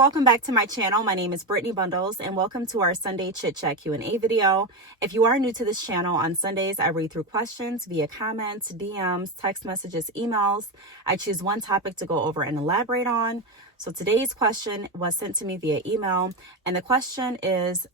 welcome back to my channel. My name is Brittany Bundles and welcome to our Sunday Chit Chat Q&A video. If you are new to this channel, on Sundays I read through questions via comments, DMs, text messages, emails. I choose one topic to go over and elaborate on. So today's question was sent to me via email, and the question is,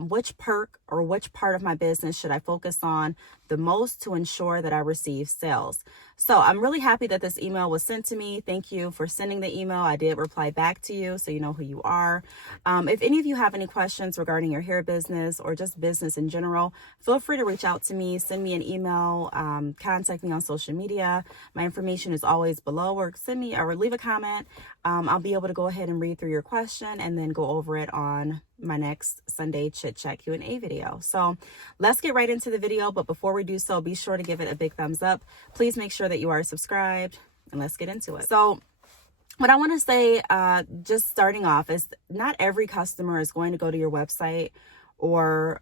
which perk or which part of my business should I focus on the most to ensure that I receive sales? So I'm really happy that this email was sent to me. Thank you for sending the email. I did reply back to you, so you know who you are. If any of you have any questions regarding your hair business or just business in general, feel free to reach out to me, send me an email, contact me on social media. My information is always below, or send me or leave a comment. I'll be able to go ahead and read through your question and then go over it on my next Sunday Chit Chat Q&A video. So let's get right into the video. But before we do so, be sure to give it a big thumbs up. Please make sure that you are subscribed, and let's get into it. So what I want to say, just starting off, is not every customer is going to go to your website or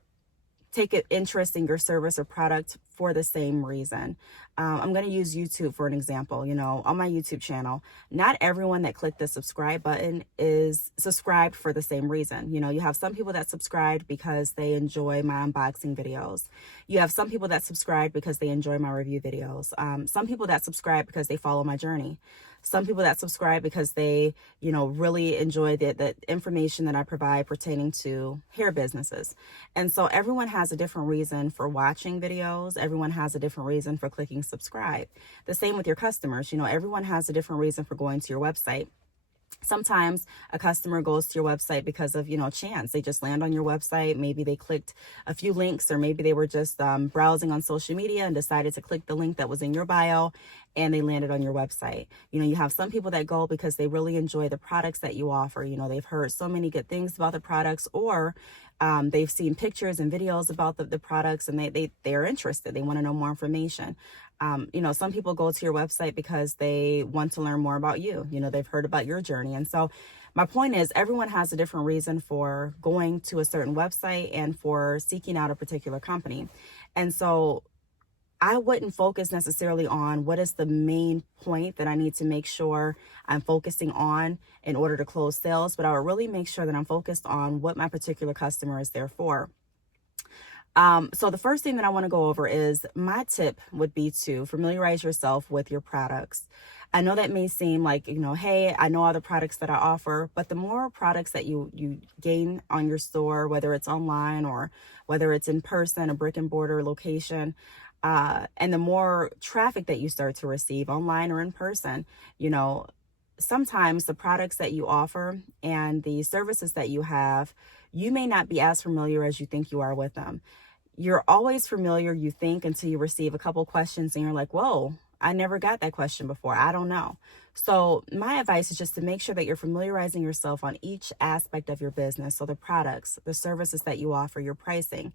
take an interest in your service or product for the same reason. I'm going to use YouTube for an example. On my YouTube channel, not everyone that clicked the subscribe button is subscribed for the same reason. You have some people that subscribed because they enjoy my unboxing videos. You have some people that subscribe because they enjoy my review videos. Some people that subscribe because they follow my journey. Some people that subscribe because they, really enjoy the information that I provide pertaining to hair businesses. And so everyone has a different reason for watching videos. Everyone has a different reason for clicking subscribe. The same with your customers. Everyone has a different reason for going to your website. Sometimes a customer goes to your website because of, chance. They just land on your website. Maybe they clicked a few links, or maybe they were just browsing on social media and decided to click the link that was in your bio, and they landed on your website. You have some people that go because they really enjoy the products that you offer. They've heard so many good things about the products, or they've seen pictures and videos about the products, and they're interested. They want to know more information. Some people go to your website because they want to learn more about you. They've heard about your journey. And so my point is, everyone has a different reason for going to a certain website and for seeking out a particular company. And so I wouldn't focus necessarily on what is the main point that I need to make sure I'm focusing on in order to close sales, but I would really make sure that I'm focused on what my particular customer is there for. So the first thing that I want to go over is, my tip would be to familiarize yourself with your products. I know that may seem like, hey, I know all the products that I offer, but the more products that you gain on your store, whether it's online or whether it's in person, a brick and mortar location, and the more traffic that you start to receive online or in person, sometimes the products that you offer and the services that you have, you may not be as familiar as you think you are with them. You're always familiar, you think, until you receive a couple questions and you're like, whoa, I never got that question before. I don't know. So my advice is just to make sure that you're familiarizing yourself on each aspect of your business. So the products, the services that you offer, your pricing.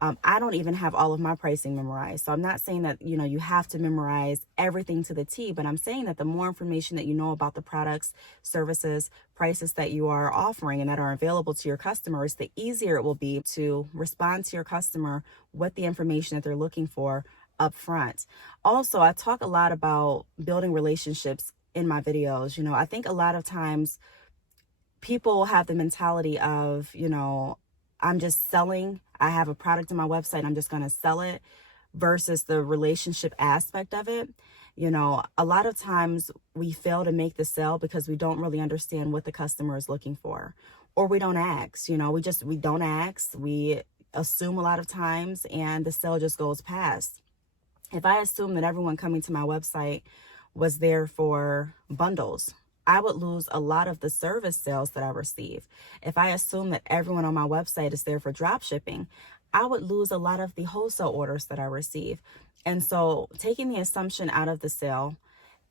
I don't even have all of my pricing memorized. So I'm not saying that, you have to memorize everything to the T, but I'm saying that the more information that you know about the products, services, prices that you are offering and that are available to your customers, the easier it will be to respond to your customer with the information that they're looking for up front. Also, I talk a lot about building relationships in my videos. I think a lot of times people have the mentality of, I'm just selling. I have a product on my website, I'm just going to sell it, versus the relationship aspect of it. A lot of times we fail to make the sale because we don't really understand what the customer is looking for, or we don't ask. We don't ask. We assume a lot of times, and the sale just goes past. If I assume that everyone coming to my website was there for bundles, I would lose a lot of the service sales that I receive. If I assume that everyone on my website is there for drop shipping, I would lose a lot of the wholesale orders that I receive. And so taking the assumption out of the sale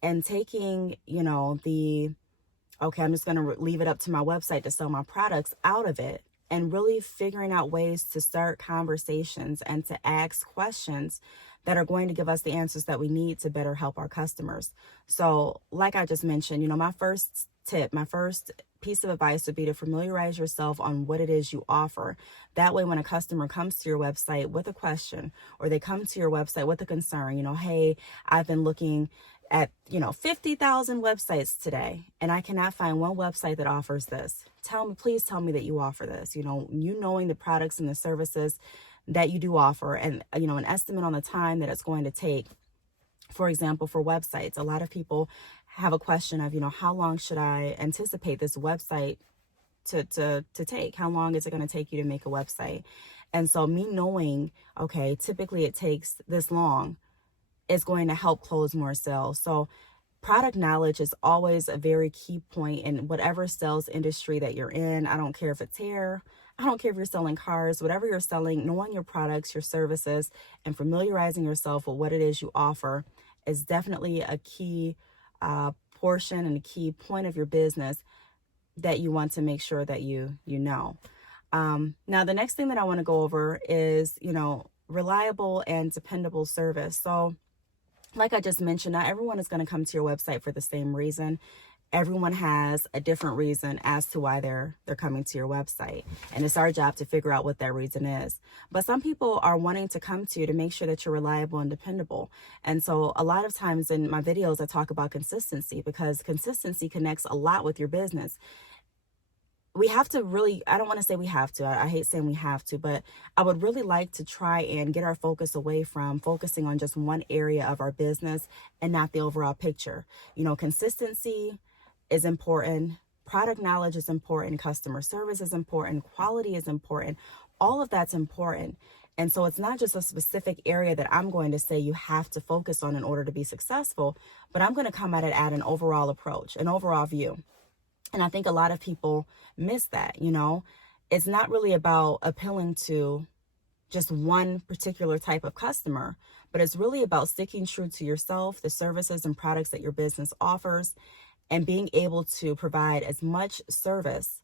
and taking, okay, I'm just going to leave it up to my website to sell my products out of it, and really figuring out ways to start conversations and to ask questions that are going to give us the answers that we need to better help our customers. So like I just mentioned, my first tip, my first piece of advice would be to familiarize yourself on what it is you offer. That way, when a customer comes to your website with a question, or they come to your website with a concern, hey, I've been looking at 50,000 websites today, and I cannot find one website that offers this. Please tell me that you offer this. Knowing the products and the services that you do offer, and an estimate on the time that it's going to take. For example, for websites, a lot of people have a question of, how long should I anticipate this website to take? How long is it going to take you to make a website? And so me knowing, okay, typically it takes this long, is going to help close more sales. So product knowledge is always a very key point in whatever sales industry that you're in. I don't care if it's hair, I don't care if you're selling cars, whatever you're selling, knowing your products, your services, and familiarizing yourself with what it is you offer is definitely a key portion and a key point of your business that you want to make sure that you know. Now, the next thing that I want to go over is, reliable and dependable service. So like I just mentioned, not everyone is going to come to your website for the same reason. Everyone has a different reason as to why they're coming to your website. And it's our job to figure out what that reason is. But some people are wanting to come to you to make sure that you're reliable and dependable. And so a lot of times in my videos, I talk about consistency, because consistency connects a lot with your business. We have to really, I don't want to say we have to, I hate saying we have to, but I would really like to try and get our focus away from focusing on just one area of our business and not the overall picture. Consistency is important, product knowledge is important, customer service is important, quality is important, all of that's important. And so it's not just a specific area that I'm going to say you have to focus on in order to be successful, but I'm going to come at it at an overall approach, an overall view. And I think a lot of people miss that. It's not really about appealing to just one particular type of customer, but it's really about sticking true to yourself, the services and products that your business offers, and being able to provide as much service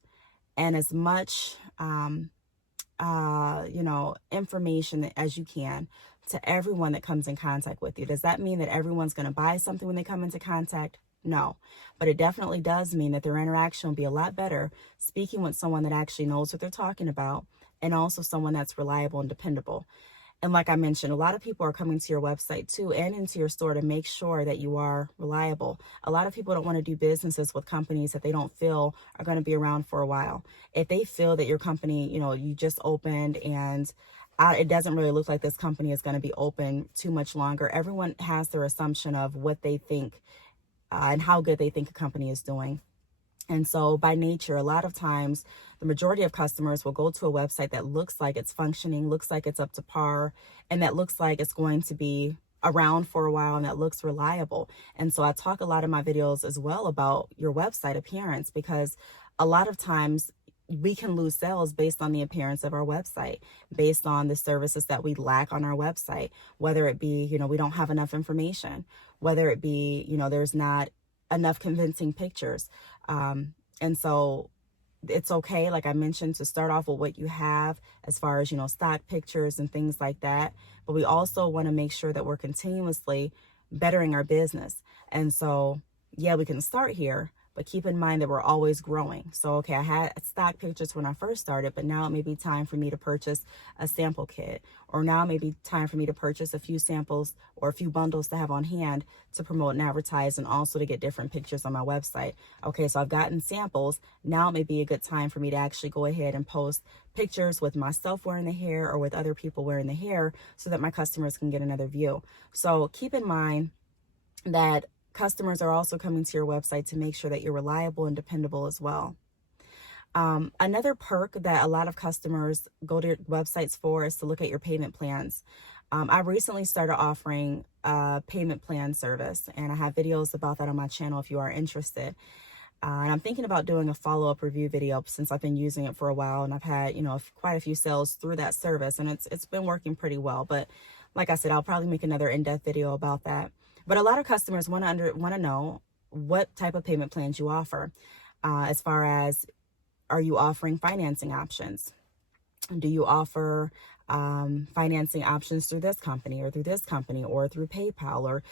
and as much, information as you can to everyone that comes in contact with you. Does that mean that everyone's going to buy something when they come into contact? No, but it definitely does mean that their interaction will be a lot better speaking with someone that actually knows what they're talking about, and also someone that's reliable and dependable. And like I mentioned, a lot of people are coming to your website too and into your store to make sure that you are reliable. A lot of people don't want to do businesses with companies that they don't feel are going to be around for a while. If they feel that your company, you just opened and it doesn't really look like this company is going to be open too much longer, everyone has their assumption of what they think and how good they think a company is doing. And so by nature, a lot of times, the majority of customers will go to a website that looks like it's functioning, looks like it's up to par, and that looks like it's going to be around for a while, and that looks reliable. And so I talk a lot in my videos as well about your website appearance, because a lot of times we can lose sales based on the appearance of our website, based on the services that we lack on our website, whether it be, we don't have enough information, whether it be, there's not enough convincing pictures. And so it's okay, like I mentioned, to start off with what you have as far as, stock pictures and things like that. But we also want to make sure that we're continuously bettering our business. And so, yeah, we can start here, but keep in mind that we're always growing. So, okay, I had stock pictures when I first started, but now it may be time for me to purchase a sample kit, or now it may be time for me to purchase a few samples or a few bundles to have on hand to promote and advertise, and also to get different pictures on my website. Okay, so I've gotten samples. Now it may be a good time for me to actually go ahead and post pictures with myself wearing the hair or with other people wearing the hair, so that my customers can get another view. So keep in mind that customers are also coming to your website to make sure that you're reliable and dependable as well. Another perk that a lot of customers go to your websites for is to look at your payment plans. I recently started offering a payment plan service, and I have videos about that on my channel if you are interested. And I'm thinking about doing a follow-up review video, since I've been using it for a while, and I've had, quite a few sales through that service, and it's been working pretty well. But like I said, I'll probably make another in-depth video about that. But a lot of customers want to know what type of payment plans you offer, as far as, are you offering financing options? Do you offer financing options through this company or through this company or through PayPal or,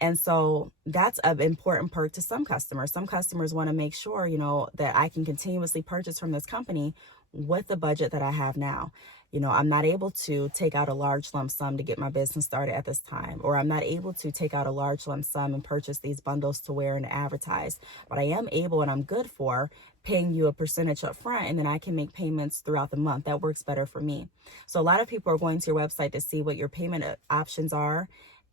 and so that's an important perk to some customers. Some customers want to make sure, that I can continuously purchase from this company with the budget that I have now. I'm not able to take out a large lump sum to get my business started at this time, or I'm not able to take out a large lump sum and purchase these bundles to wear and advertise, but I am able, and I'm good for paying you a percentage up front, and then I can make payments throughout the month. That works better for me. So a lot of people are going to your website to see what your payment options are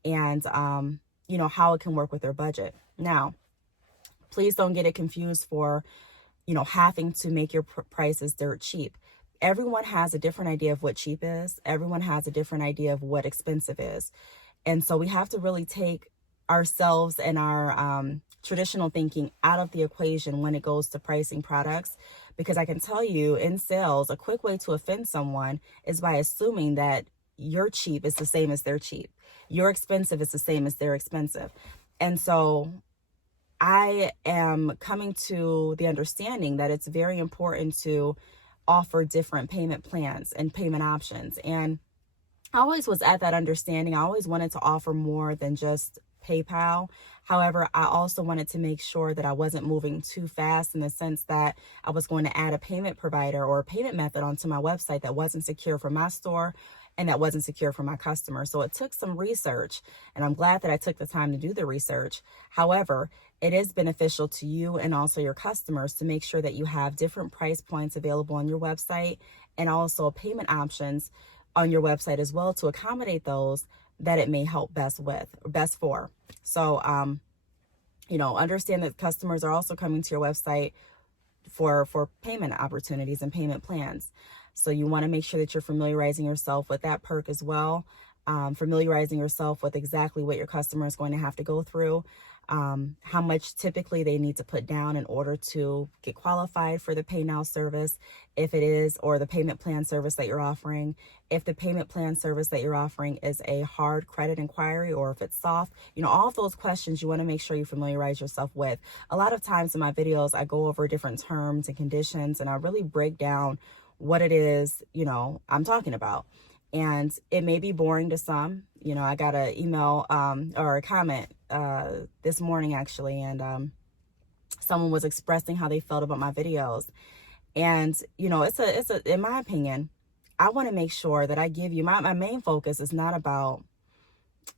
and, how it can work with their budget. Now, please don't get it confused for, having to make your prices dirt cheap. Everyone has a different idea of what cheap is. Everyone has a different idea of what expensive is. And so we have to really take ourselves and our traditional thinking out of the equation when it goes to pricing products. Because I can tell you in sales, a quick way to offend someone is by assuming that your cheap is the same as their cheap. Your expensive is the same as their expensive. And so I am coming to the understanding that it's very important to offer different payment plans and payment options. And I always was at that understanding. I always wanted to offer more than just PayPal. However, I also wanted to make sure that I wasn't moving too fast in the sense that I was going to add a payment provider or a payment method onto my website that wasn't secure for my store and that wasn't secure for my customers. So it took some research, and I'm glad that I took the time to do the research. However, it is beneficial to you and also your customers to make sure that you have different price points available on your website and also payment options on your website as well to accommodate those that it may help best for. So, understand that customers are also coming to your website for payment opportunities and payment plans. So you want to make sure that you're familiarizing yourself with that perk as well, familiarizing yourself with exactly what your customer is going to have to go through, how much typically they need to put down in order to get qualified for the Pay Now service, if it is, or the payment plan service that you're offering. If the payment plan service that you're offering is a hard credit inquiry or if it's soft, all of those questions you want to make sure you familiarize yourself with. A lot of times in my videos, I go over different terms and conditions and I really break down what it is, I'm talking about. And it may be boring to some. I got an email or a comment this morning actually, and someone was expressing how they felt about my videos. And it's a in my opinion, I want to make sure that I give you my main focus is not about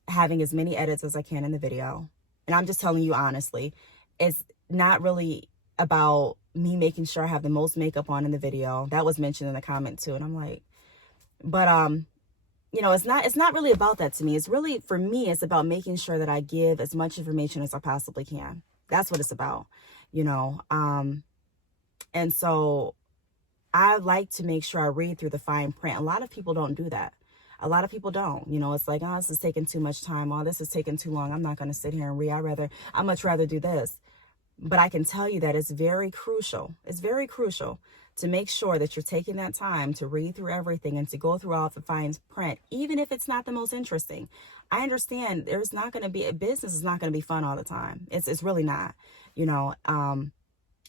having as many edits as I can in the video. And I'm just telling you honestly, it's not really about me making sure I have the most makeup on in the video. That was mentioned in the comment too, and I'm like, but it's not really about that to me. It's really, for me, it's about making sure that I give as much information as I possibly can. That's what it's about, and so I like to make sure I read through the fine print. A lot of people don't do that. A lot of people don't. It's like, oh, this is taking too much time. Oh, this is taking too long. I'm not going to sit here and read. I'd much rather do this. But I can tell you that it's very crucial. It's very crucial to make sure that you're taking that time to read through everything and to go through all the fine print, even if it's not the most interesting. I understand business is not going to be fun all the time. It's really not,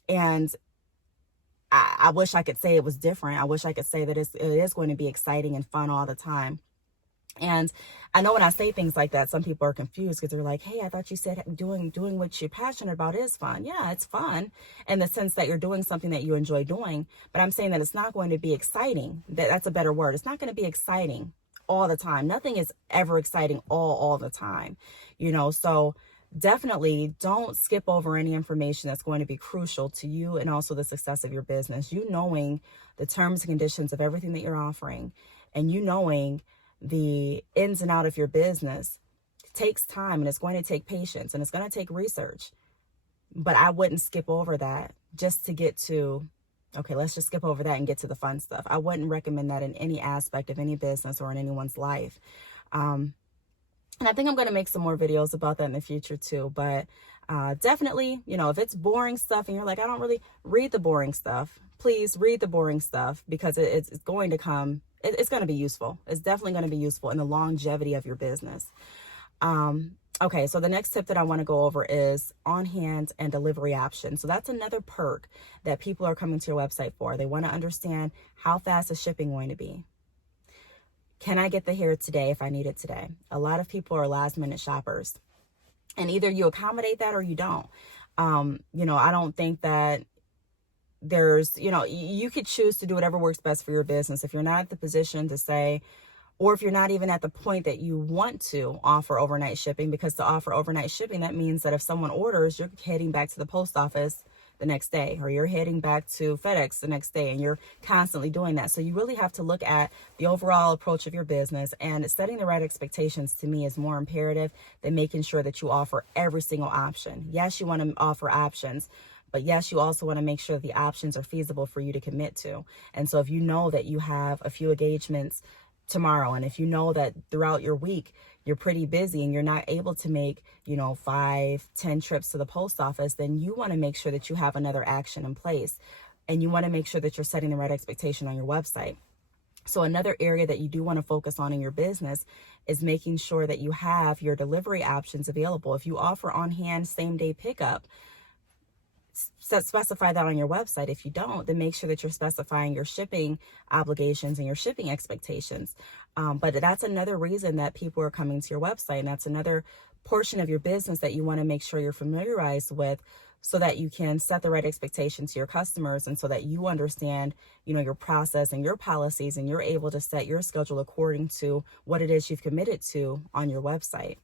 and I wish I could say it was different. I wish I could say that it is going to be exciting and fun all the time. And I know when I say things like that, some people are confused because they're like, hey, I thought you said doing what you're passionate about is fun. Yeah, it's fun in the sense that you're doing something that you enjoy doing. But I'm saying that it's not going to be exciting. That's a better word. It's not going to be exciting all the time. Nothing is ever exciting all the time, so definitely don't skip over any information that's going to be crucial to you and also the success of your business. Knowing the terms and conditions of everything that you're offering and knowing the ins and out of your business takes time, and it's going to take patience, and it's going to take research. But I wouldn't skip over that just to get to, okay, let's just skip over that and get to the fun stuff. I wouldn't recommend that in any aspect of any business or in anyone's life. And I think I'm going to make some more videos about that in the future too. But definitely, if it's boring stuff and you're like, I don't really read the boring stuff, please read the boring stuff, because it's going to come. It's going to be useful. It's definitely going to be useful in the longevity of your business. Okay, so the next tip that I want to go over is on-hand and delivery options. So that's another perk that people are coming to your website for. They want to understand how fast is shipping going to be. Can I get the hair today if I need it today? A lot of people are last minute shoppers, and either you accommodate that or you don't. I don't think that there's, you could choose to do whatever works best for your business. If you're not at the position to say, or if you're not even at the point that you want to offer overnight shipping, because to offer overnight shipping, that means that if someone orders, you're heading back to the post office the next day, or you're heading back to FedEx the next day, and you're constantly doing that. So you really have to look at the overall approach of your business, and setting the right expectations to me is more imperative than making sure that you offer every single option. Yes, you want to offer options, but yes, you also want to make sure that the options are feasible for you to commit to. And so if you know that you have a few engagements tomorrow, and if you know that throughout your week you're pretty busy and you're not able to make 5-10 trips to the post office, then you want to make sure that you have another action in place, and you want to make sure that you're setting the right expectation on your website. So another area that you do want to focus on in your business is making sure that you have your delivery options available. If you offer on-hand same-day pickup, specify that on your website. If you don't, then make sure that you're specifying your shipping obligations and your shipping expectations. But that's another reason that people are coming to your website, and that's another portion of your business that you want to make sure you're familiarized with, so that you can set the right expectations to your customers, and so that you understand, your process and your policies, and you're able to set your schedule according to what it is you've committed to on your website.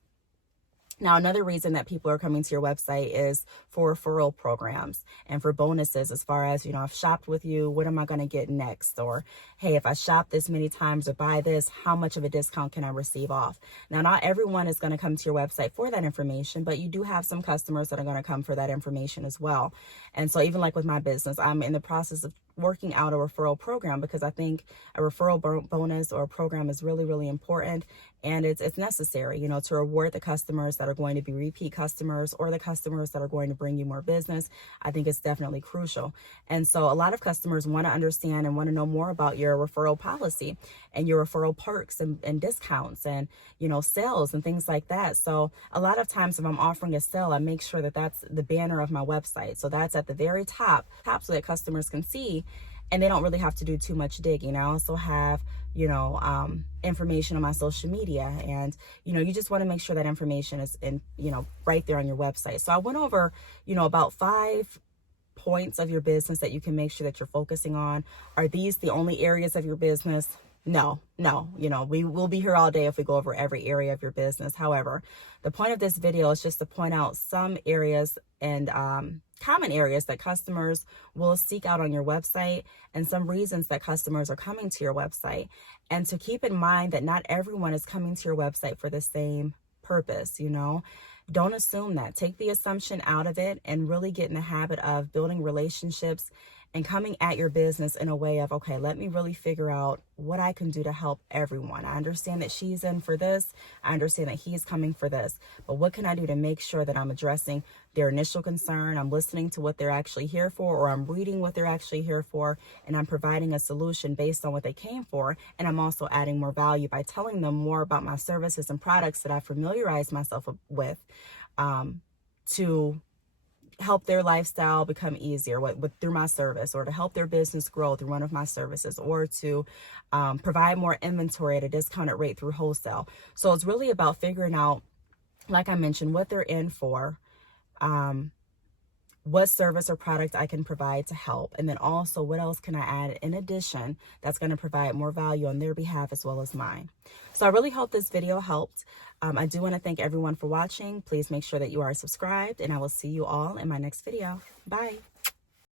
Now, another reason that people are coming to your website is for referral programs and for bonuses, as far as, I've shopped with you, what am I going to get next? Or, hey, if I shop this many times or buy this, how much of a discount can I receive off? Now, not everyone is going to come to your website for that information, but you do have some customers that are going to come for that information as well. And so even like with my business, I'm in the process of working out a referral program, because I think a referral bonus or a program is really, really important. And it's necessary, to reward the customers that are going to be repeat customers, or the customers that are going to bring you more business. I think it's definitely crucial. And so a lot of customers want to understand and want to know more about your referral policy and your referral perks and discounts and, sales and things like that. So a lot of times if I'm offering a sale, I make sure that that's the banner of my website. So that's at the very top so that customers can see, and they don't really have to do too much digging. I also have, information on my social media, and, you just want to make sure that information is right there on your website. So I went over, about 5 points of your business that you can make sure that you're focusing on. Are these the only areas of your business? No, we will be here all day if we go over every area of your business. However, the point of this video is just to point out some areas and common areas that customers will seek out on your website, and some reasons that customers are coming to your website. And to keep in mind that not everyone is coming to your website for the same purpose, Don't assume that. Take the assumption out of it and really get in the habit of building relationships and coming at your business in a way of, okay, let me really figure out what I can do to help everyone. I understand that she's in for this. I understand that he's coming for this. But what can I do to make sure that I'm addressing their initial concern? I'm listening to what they're actually here for, or I'm reading what they're actually here for, and I'm providing a solution based on what they came for. And I'm also adding more value by telling them more about my services and products that I familiarized myself with, to help their lifestyle become easier through my service, or to help their business grow through one of my services, or to provide more inventory at a discounted rate through wholesale. So it's really about figuring out, like I mentioned, what they're in for, what service or product I can provide to help, and then also what else can I add in addition that's going to provide more value on their behalf as well as mine. So I really hope this video helped. I do want to thank everyone for watching. Please make sure that you are subscribed, and I will see you all in my next video. Bye.